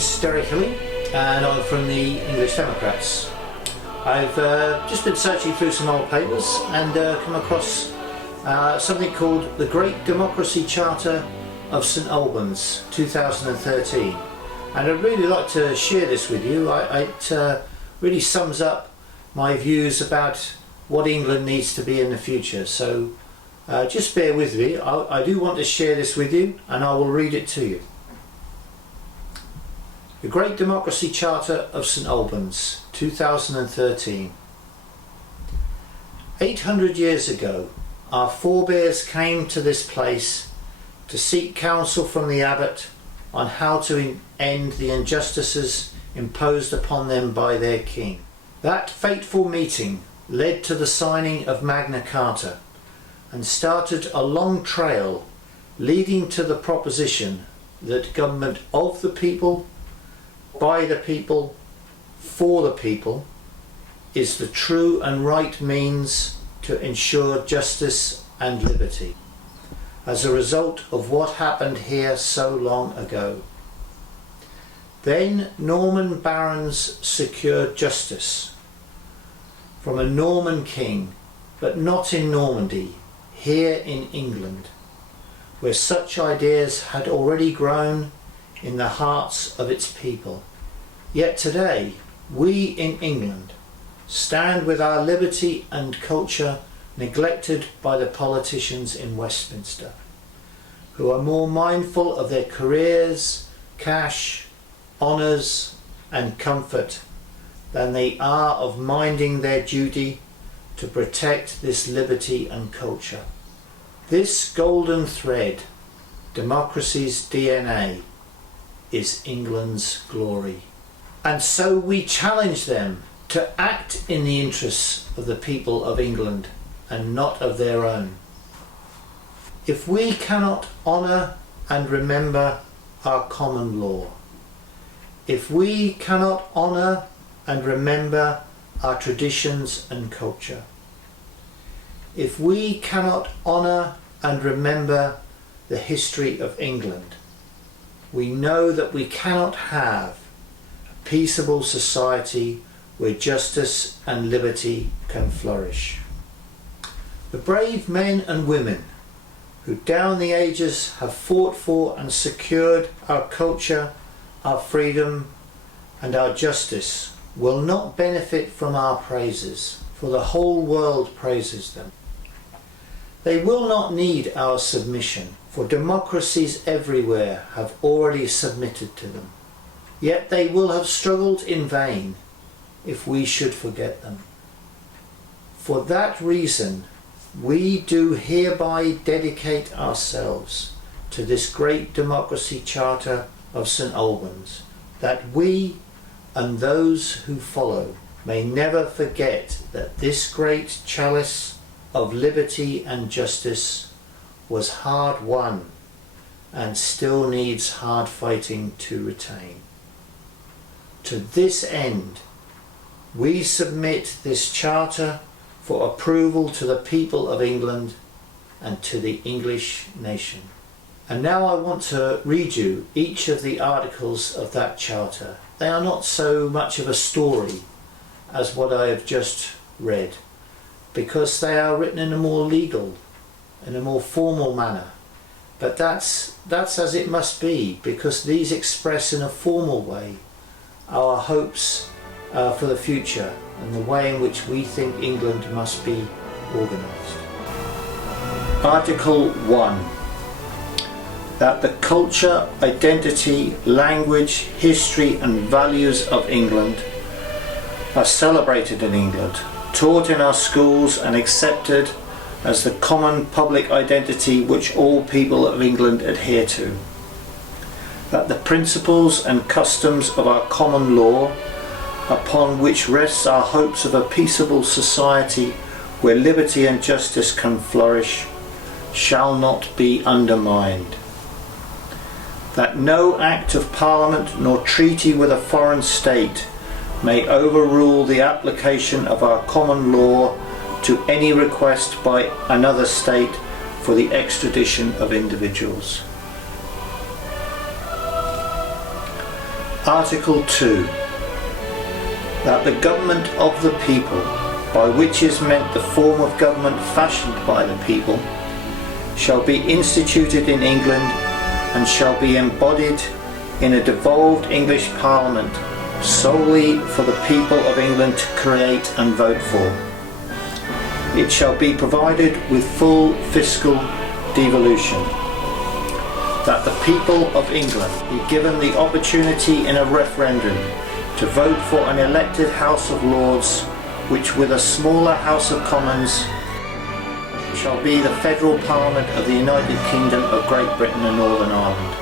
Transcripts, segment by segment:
name's Derek Hilly and I'm from the English Democrats. I've just been searching through some old papers and come across something called the Great Democracy Charter of St Albans 2013, and I'd really like to share this with you. It really sums up my views about what England needs to be in the future, so just bear with me. I do want to share this with you and I will read it to you. The Great Democracy Charter of St Albans 2013. 800 years ago our forebears came to this place to seek counsel from the abbot on how to end the injustices imposed upon them by their king. That fateful meeting led to the signing of Magna Carta and started a long trail leading to the proposition that government of the people, by the people, for the people is the true and right means to ensure justice and liberty, as a result of what happened here so long ago. Then Norman barons secured justice from a Norman king, but not in Normandy, here in England, where such ideas had already grown in the hearts of its people. Yet today, we in England stand with our liberty and culture neglected by the politicians in Westminster, who are more mindful of their careers, cash, honours and comfort than they are of minding their duty to protect this liberty and culture. This golden thread, democracy's DNA, is England's glory. And so we challenge them to act in the interests of the people of England and not of their own. If we cannot honour and remember our common law, if we cannot honour and remember our traditions and culture, if we cannot honour and remember the history of England, we know that we cannot have a peaceable society where justice and liberty can flourish. The brave men and women who down the ages have fought for and secured our culture, our freedom and our justice will not benefit from our praises, for the whole world praises them. They will not need our submission, for democracies everywhere have already submitted to them. Yet they will have struggled in vain if we should forget them. For that reason, we do hereby dedicate ourselves to this Great Democracy Charter of St Albans, that we and those who follow may never forget that this great chalice of liberty and justice was hard won and still needs hard fighting to retain. To this end, we submit this charter for approval to the people of England and to the English nation. And now I want to read you each of the articles of that charter. They are not so much of a story as what I have just read, because they are written in a more legal, in a more formal manner. But that's as it must be, because these express in a formal way our hopes for the future and the way in which we think England must be organised. Article 1. That the culture, identity, language, history and values of England are celebrated in England, taught in our schools and accepted as the common public identity which all people of England adhere to. That the principles and customs of our common law, upon which rests our hopes of a peaceable society where liberty and justice can flourish, shall not be undermined. That no act of Parliament nor treaty with a foreign state may overrule the application of our common law to any request by another state for the extradition of individuals. Article 2. That the government of the people, by which is meant the form of government fashioned by the people, shall be instituted in England and shall be embodied in a devolved English Parliament solely for the people of England to create and vote for. It shall be provided with full fiscal devolution. That the people of England be given the opportunity in a referendum to vote for an elected House of Lords, which with a smaller House of Commons shall be the federal Parliament of the United Kingdom of Great Britain and Northern Ireland.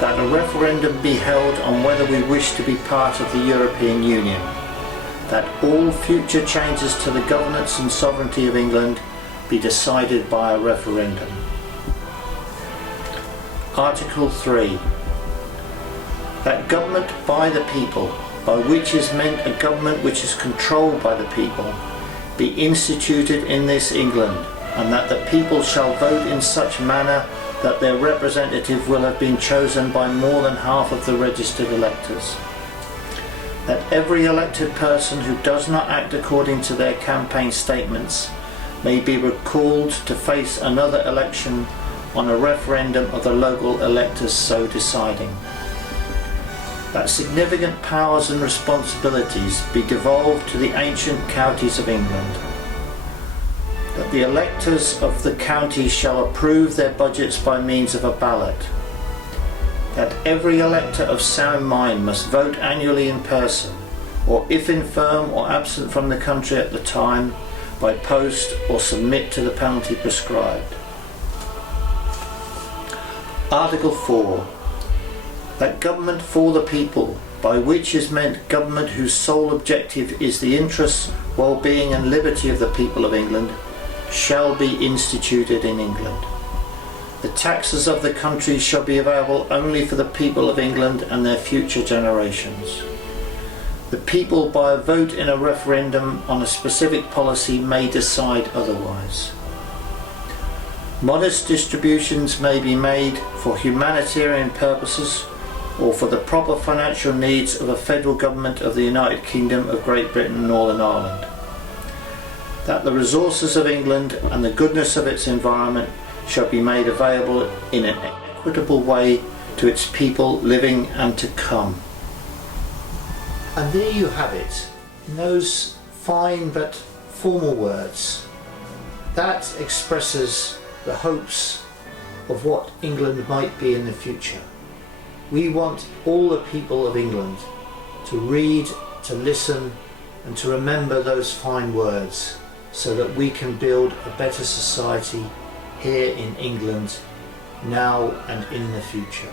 That a referendum be held on whether we wish to be part of the European Union. That all future changes to the governance and sovereignty of England be decided by a referendum. Article 3. That government by the people, by which is meant a government which is controlled by the people, be instituted in this England, and that the people shall vote in such manner that their representative will have been chosen by more than half of the registered electors. That every elected person who does not act according to their campaign statements may be recalled to face another election on a referendum of the local electors so deciding. That significant powers and responsibilities be devolved to the ancient counties of England. That the electors of the counties shall approve their budgets by means of a ballot. That every elector of sound mind must vote annually in person, or if infirm or absent from the country at the time, by post or submit to the penalty prescribed. Article 4. That government for the people, by which is meant government whose sole objective is the interests, well-being and liberty of the people of England, shall be instituted in England. The taxes of the country shall be available only for the people of England and their future generations. The people, by a vote in a referendum on a specific policy, may decide otherwise. Modest distributions may be made for humanitarian purposes or for the proper financial needs of a federal government of the United Kingdom of Great Britain and Northern Ireland. That the resources of England and the goodness of its environment shall be made available in an equitable way to its people living and to come. And there you have it, in those fine but formal words. That expresses the hopes of what England might be in the future. We want all the people of England to read, to listen and to remember those fine words so that we can build a better society here in England now and in the future.